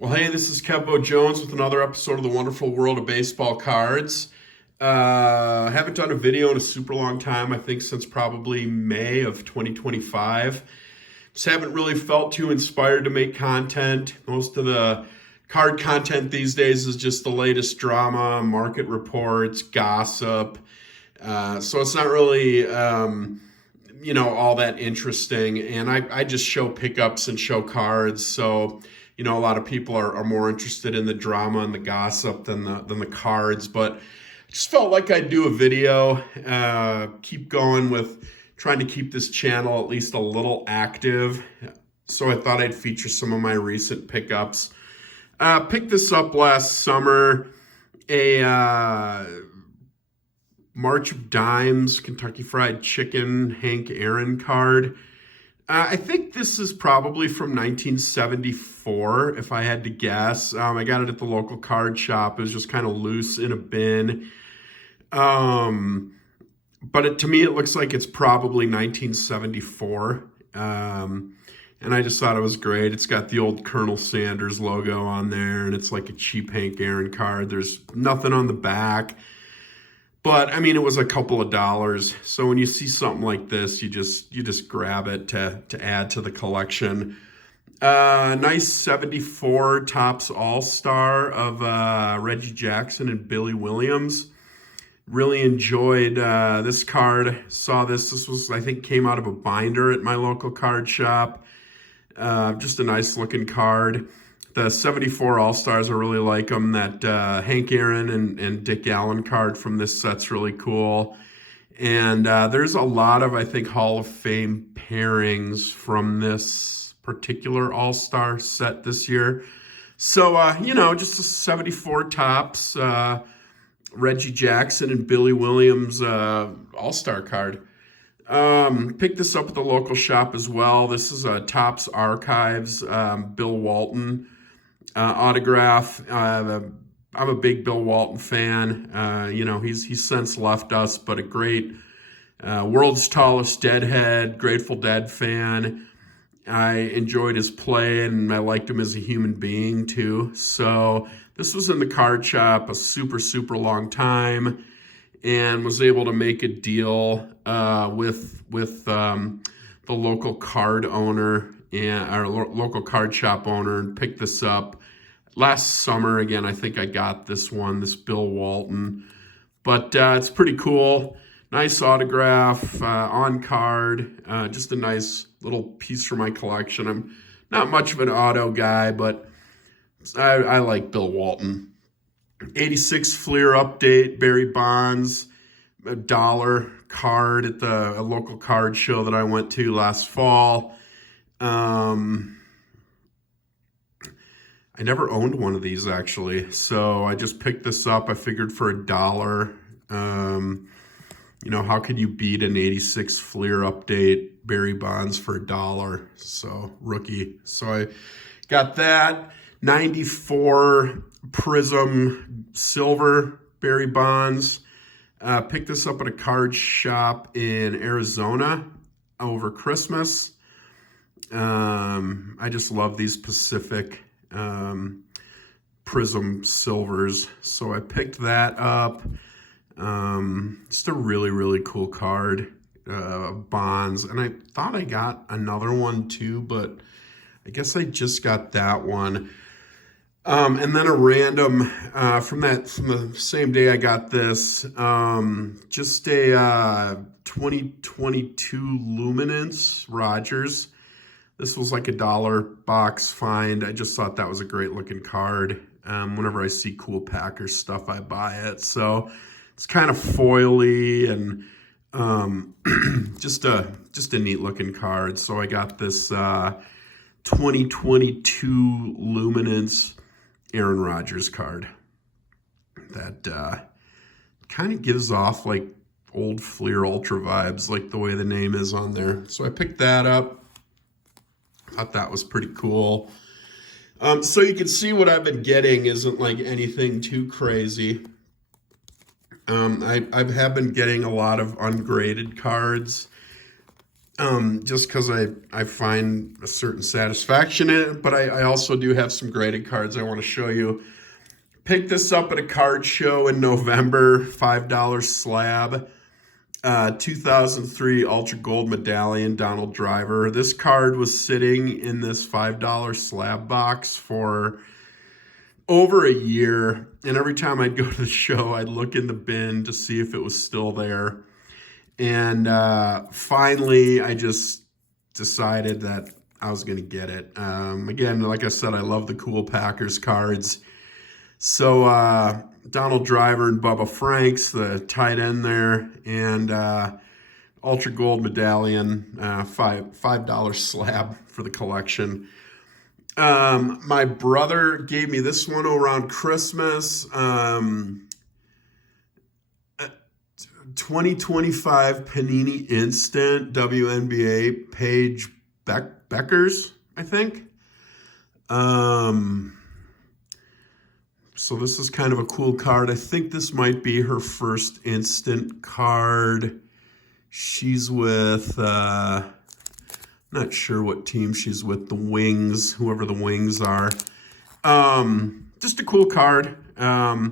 Well, hey, this is Kevo Jones with another episode of the Wonderful World of Baseball Cards. Haven't done a video in a super long time, I think since probably May of 2025. Just haven't really felt too inspired to make content. Most of the card content these days is just the latest drama, market reports, gossip. So it's not really, all that interesting. And I just show pickups and show cards. So a lot of people are more interested in the drama and the gossip than the cards. But I just felt like I'd do a video, keep going with trying to keep this channel at least a little active. So I thought I'd feature some of my recent pickups. Picked this up last summer, a March of Dimes Kentucky Fried Chicken Hank Aaron card. I think this is probably from 1974, if I had to guess. I got it at the local card shop. It was just kind of loose in a bin. But to me, it looks like it's probably 1974. And I just thought it was great. It's got the old Colonel Sanders logo on there, and it's like a cheap Hank Aaron card. There's nothing on the back. But I mean, it was a couple of dollars. So when you see something like this, you just grab it to add to the collection. Nice 74 Topps All-Star of Reggie Jackson and Billy Williams. Really enjoyed this card. Saw this. This was, I think, came out of a binder at my local card shop. Just a nice looking card. The 74 All-Stars, I really like them. That Hank Aaron and Dick Allen card from this set's really cool. And there's a lot of, I think, Hall of Fame pairings from this particular All-Star set this year. So, just a 74 Topps Reggie Jackson and Billy Williams All-Star card. Picked this up at the local shop as well. This is a Topps Archives Bill Walton autograph. I'm a big Bill Walton fan. He's since left us, but a great world's tallest deadhead, Grateful Dead fan. I enjoyed his play and I liked him as a human being too. So this was in the card shop a super, super long time and was able to make a deal with the local card owner and our local card shop owner and picked this up last summer. Again, I think I got this Bill Walton, but it's pretty cool. Nice autograph on card, just a nice little piece for my collection. I'm not much of an auto guy, but I like Bill Walton. 86 Fleer update, Barry Bonds, $1 card at a local card show that I went to last fall. I never owned one of these actually, so I just picked this up. I figured for $1. How could you beat an 86 Fleer update Barry Bonds for $1? So rookie. So I got that. 94 Prism Silver Barry Bonds. Picked this up at a card shop in Arizona over Christmas. I just love these Pacific Prism Silvers. So I picked that up. Just a really, really cool card of Bonds. And I thought I got another one too, but I guess I just got that one. And then a random from the same day I got this, just a 2022 Luminance Rogers. This was like $1 box find. I just thought that was a great looking card. Whenever I see cool Packers stuff, I buy it. So it's kind of foily and just a neat looking card. So I got this 2022 Luminance Aaron Rodgers card that kind of gives off like old Fleer Ultra vibes, like the way the name is on there. So I picked that up. Thought that was pretty cool. So you can see what I've been getting isn't like anything too crazy. I have been getting a lot of ungraded cards. just because I find a certain satisfaction in it. But I also do have some graded cards I want to show you. Picked this up at a card show in November, $5 slab. 2003 Ultra Gold Medallion, Donald Driver. This card was sitting in this $5 slab box for over a year. And every time I'd go to the show, I'd look in the bin to see if it was still there. And finally, I just decided that I was going to get it. Again, like I said, I love the cool Packers cards. So Donald Driver and Bubba Franks, the tight end there, and Ultra Gold Medallion, $5 slab for the collection. My brother gave me this one around Christmas. 2025 Panini Instant WNBA Paige Beckers, I think. So this is kind of a cool card. I think this might be her first instant card. She's with, not sure what team she's with, the Wings, whoever the Wings are. Just a cool card. I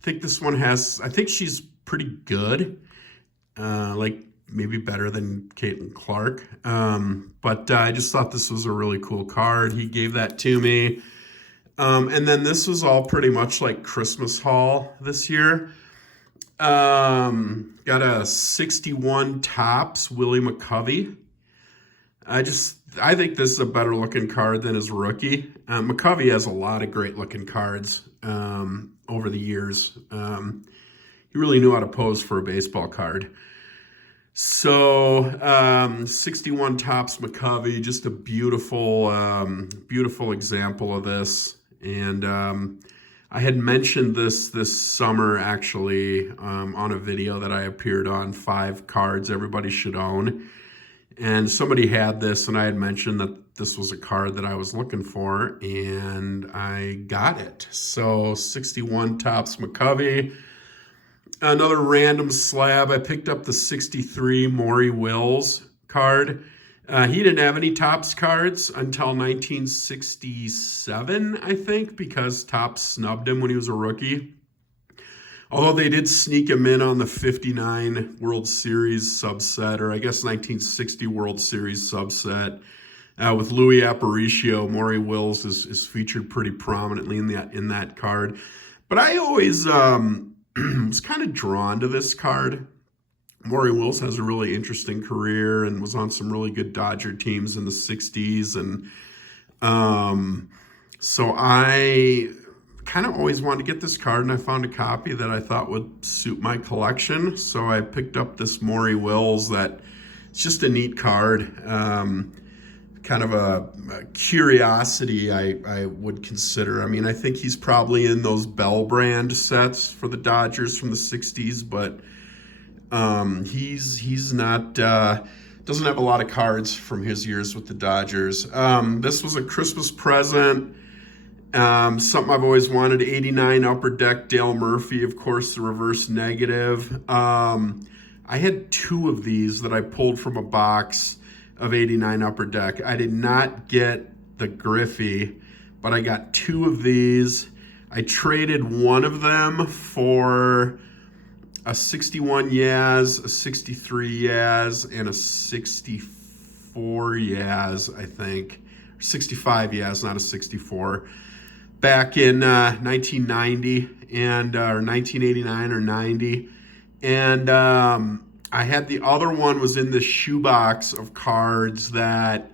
think this one has, I think she's pretty good. Like maybe better than Caitlin Clark. But I just thought this was a really cool card. He gave that to me. And then this was all pretty much like Christmas haul this year. Got a 61 Topps Willie McCovey. I think this is a better looking card than his rookie. McCovey has a lot of great looking cards over the years. He really knew how to pose for a baseball card. So 61 Topps McCovey, just a beautiful, beautiful example of this. And I had mentioned this summer, actually, on a video that I appeared on, 5 cards everybody should own. And somebody had this, and I had mentioned that this was a card that I was looking for, and I got it. So 61 Topps McCovey. Another random slab, I picked up the 63 Maury Wills card. He didn't have any Topps cards until 1967, I think, because Topps snubbed him when he was a rookie. Although they did sneak him in on the 59 World Series subset, or I guess 1960 World Series subset. With Louis Aparicio, Maury Wills is featured pretty prominently in that card. But I always was kind of drawn to this card. Maury Wills has a really interesting career and was on some really good Dodger teams in the 60s. And so I kind of always wanted to get this card, and I found a copy that I thought would suit my collection. So I picked up this Maury Wills that it's just a neat card. Kind of a curiosity I would consider. I mean, I think he's probably in those Bell brand sets for the Dodgers from the 60s, but he's not, doesn't have a lot of cards from his years with the Dodgers. This was a Christmas present, something I've always wanted. 89 Upper Deck Dale Murphy, of course, the reverse negative. I had 2 of these that I pulled from a box of 89 Upper Deck. I did not get the Griffey, but I got 2 of these. I traded one of them for a 61 Yaz, a 63 Yaz, and a 64 Yaz, I think. 65 Yaz, not a 64. Back in 1990 and or 1989 or 90. And I had the other one was in this shoebox of cards that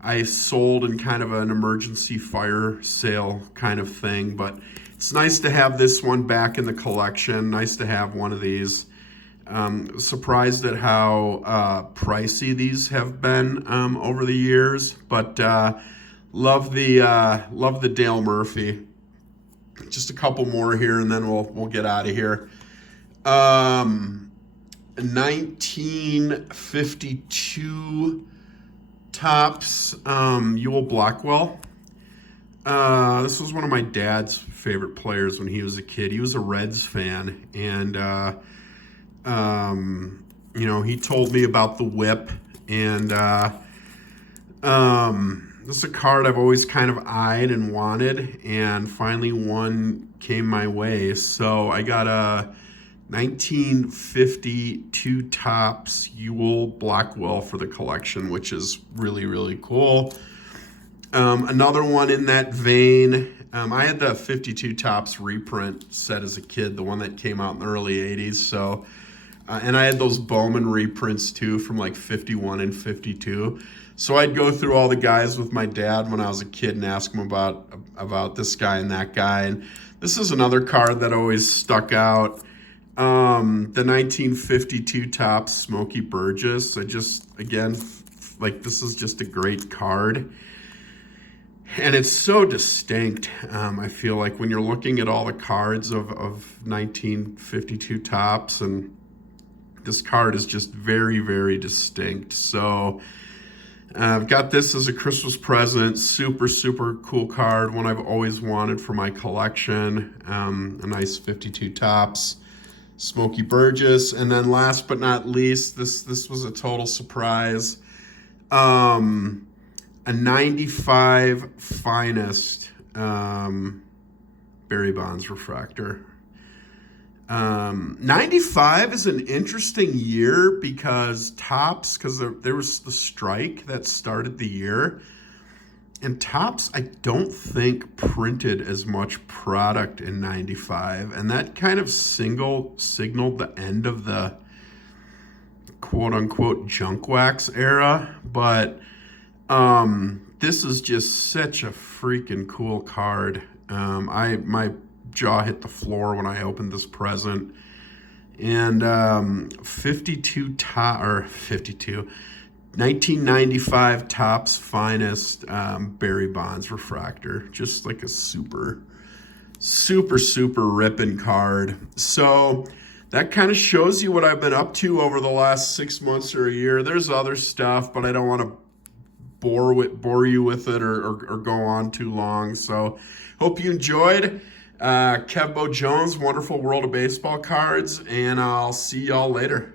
I sold in kind of an emergency fire sale kind of thing. But it's nice to have this one back in the collection. Nice to have one of these. Surprised at how pricey these have been over the years, but love the Dale Murphy. Just a couple more here, and then we'll get out of here. 1952 Topps Ewell Blackwell. This was one of my dad's favorite players when he was a kid. He was a Reds fan, and he told me about the whip And this is a card I've always kind of eyed and wanted, and finally one came my way. So I got a 1952 Topps Ewell Blackwell for the collection, which is really, really cool. Another one in that vein, I had the 52 Topps reprint set as a kid, the one that came out in the early 80s. So, and I had those Bowman reprints too from like 51 and 52. So I'd go through all the guys with my dad when I was a kid and ask him about this guy and that guy. And this is another card that always stuck out. The 1952 Topps Smokey Burgess. Again, like, this is just a great card. And it's so distinct. I feel like when you're looking at all the cards of 1952 Topps, and this card is just very, very distinct. So I've got this as a Christmas present. Super, super cool card. One I've always wanted for my collection. A nice 52 Topps Smokey Burgess. And then last but not least, this was a total surprise. A 95 Finest Barry Bonds refractor. 95 is an interesting year because Topps, because there was the strike that started the year, and Topps, I don't think, printed as much product in 95, and that kind of signaled the end of the quote-unquote junk wax era. But this is just such a freaking cool card. My jaw hit the floor when I opened this present. And 1995 Topps Finest Barry Bonds refractor. Just like a super, super, super ripping card. So that kind of shows you what I've been up to over the last 6 months or a year. There's other stuff, but I don't want to bore you with it or go on too long. So hope you enjoyed. Kevbo Jones, Wonderful World of Baseball Cards, and I'll see y'all later.